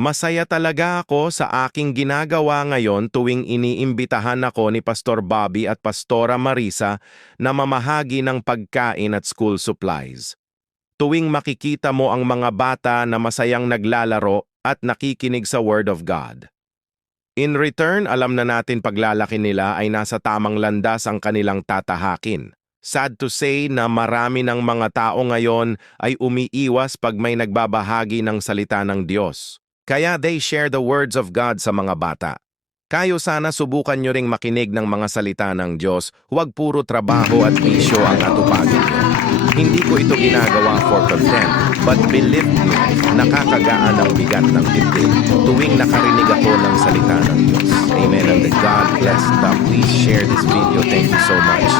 Masaya talaga ako sa aking ginagawa ngayon tuwing iniimbitahan ako ni Pastor Bobby at Pastora Marisa na mamahagi ng pagkain at school supplies. Tuwing makikita mo ang mga bata na masayang naglalaro at nakikinig sa Word of God. In return, alam na natin paglalaki nila ay nasa tamang landas ang kanilang tatahakin. Sad to say na marami ng mga tao ngayon ay umiiwas pag may nagbabahagi ng salita ng Diyos. Kaya they share the words of God sa mga bata. Kayo sana subukan nyo ring makinig ng mga salita ng Diyos, huwag puro trabaho at bisyo ang atupagin nyo. Hindi ko ito ginagawa for content, but believe me, nakakagaan ang bigat ng dibdib tuwing nakarinig ako ng salita ng Diyos. Amen and God bless them. Please share this video. Thank you so much.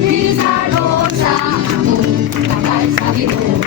Bisa dosa, aku tak sabi mo.